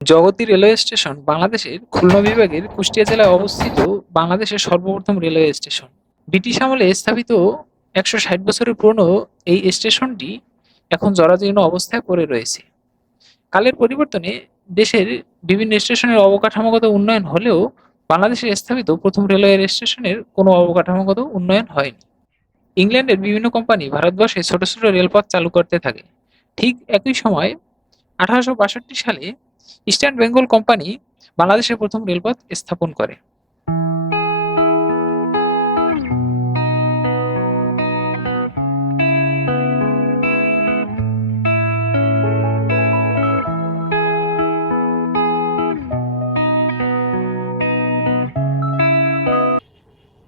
Jagati railway station বাংলাদেশের খুলনা বিভাগের কুষ্টিয়া জেলায় অবস্থিত বাংলাদেশের সর্বপ্রথম রেলওয়ে স্টেশন। ব্রিটিশ আমলে স্থাপিত একশো ষাট বছরের পুরনো এই স্টেশনটি এখন জরাজীর্ণ অবস্থায় পড়ে রয়েছে। কালের পরিবর্তনে দেশের বিভিন্ন স্টেশনের অবকাঠামোগত উন্নয়ন হলেও বাংলাদেশে স্থাপিত প্রথম রেলওয়ে স্টেশনের কোনো অবকাঠামোগত উন্নয়ন হয়নি। ইংল্যান্ডের বিভিন্ন কোম্পানি ভারতবর্ষে ছোট ছোট রেলপথ চালু করতে থাকে। ঠিক একই সময় আঠারোশো বাষট্টি সালে ইস্টার্ন বেঙ্গল কোম্পানি বাংলাদেশের প্রথম রেলপথ স্থাপন করে।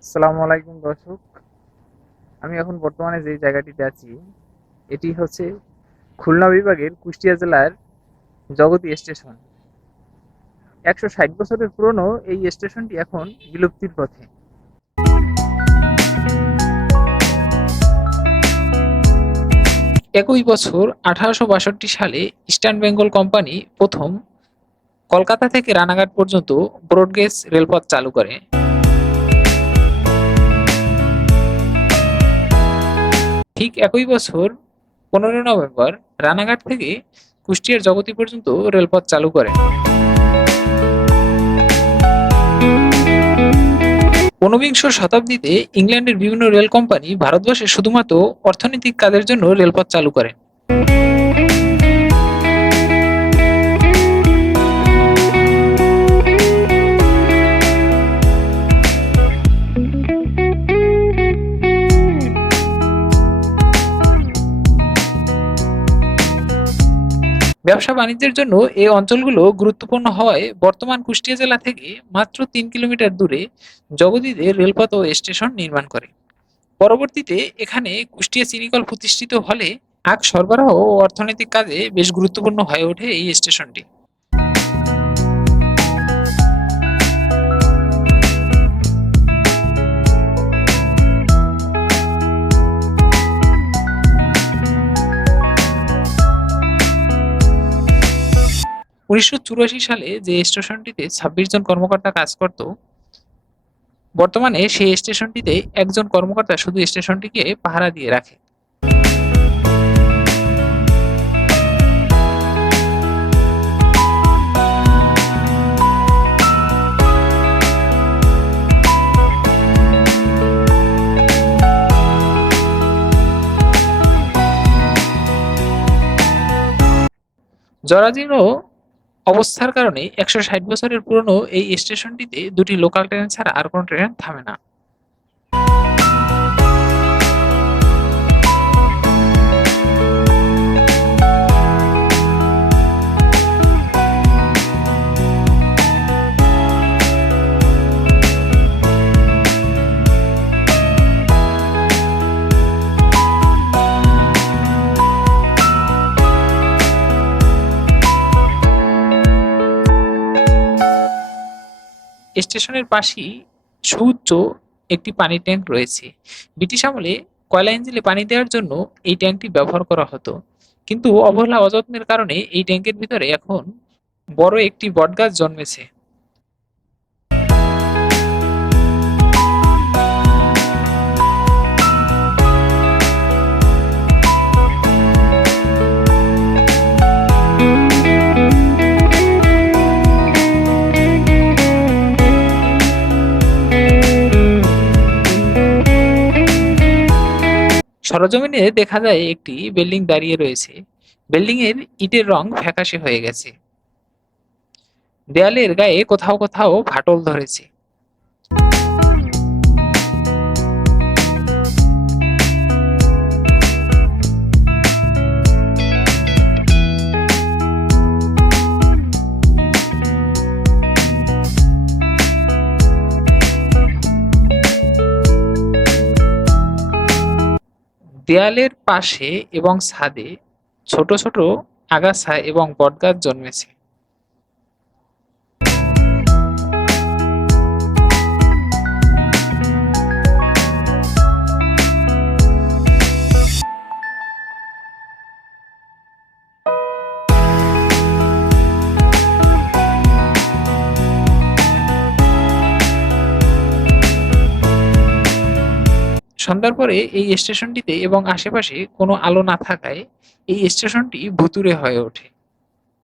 আসসালামু আলাইকুম দর্শক। আমি এখন বর্তমানে যে জায়গাটিতে আছি, এটি হচ্ছে খুলনা বিভাগের কুষ্টিয়া জেলার জগতী স্টেশন। একশো ষাট বছরের পুরনো এই স্টেশনটি এখন বিলুপ্তির পথে। একই বছর আঠারোশো বাষট্টি সালে ইস্টার্ন বেঙ্গল কোম্পানি প্রথম কলকাতা থেকে রানাঘাট পর্যন্ত ব্রডগেজ রেলপথ চালু করে। ঠিক একই বছর পনেরো নভেম্বর রানাঘাট থেকে কুষ্টিয়ার জগতী পর্যন্ত রেলপথ চালু করে। ঊনবিংশ শতাব্দীতে ইংল্যান্ডের বিভিন্ন রেল কোম্পানি ভারতবর্ষে শুধুমাত্র অর্থনৈতিক কাজের জন্য রেলপথ চালু করে। ব্যবসা বাণিজ্যের জন্য এই অঞ্চলগুলো গুরুত্বপূর্ণ হওয়ায় বর্তমান কুষ্টিয়া জেলা থেকে মাত্র তিন কিলোমিটার দূরে জগদীতে রেলপথ ও স্টেশন নির্মাণ করে। পরবর্তীতে এখানে কুষ্টিয়া চিনিকল প্রতিষ্ঠিত হলে আখ সরবরাহ ও অর্থনৈতিক কাজে বেশ গুরুত্বপূর্ণ হয়ে ওঠে এই স্টেশনটি। উনিশশো চুরাশি সালে যে স্টেশনটিতে ছাব্বিশ জন কর্মকর্তা কাজ করত, বর্তমানে সেই স্টেশনটিতে একজন কর্মকর্তা শুধু স্টেশনটিকে পাহারা দিয়ে রাখে। জরাজীর্ণ অবস্থার কারণে একশো ষাট বছরের পুরনো এই স্টেশনটিতে দুটি লোকাল ট্রেন ছাড়া আর কোনো ট্রেন থামে না। স্টেশনের পাশেই সুউচ্চ একটি পানির ট্যাঙ্ক রয়েছে। ব্রিটিশ আমলে কয়লা ইঞ্জিনে পানি দেওয়ার জন্য এই ট্যাঙ্কটি ব্যবহার করা হতো। কিন্তু অবহেলা, অযত্নের কারণে এই ট্যাঙ্কের ভিতরে এখন বড় একটি বটগাছ জন্মেছে। সরজমিনে দেখা যায় একটি বিল্ডিং দাঁড়িয়ে রয়েছে। বিল্ডিং এর ইটের রং ফ্যাকাশে হয়ে গেছে। দেয়ালের গায়ে কোথাও কোথাও ফাটল ধরেছে। দেয়ালের পাশে এবং ছাদে ছোট ছোট আগাছা এবং বটগাছ জন্মেছে। সন্ধ্যার পরে এই স্টেশনটিতে এবং আশেপাশে কোনো আলো না থাকায় এই স্টেশনটি ভুতুরে হয়ে ওঠে।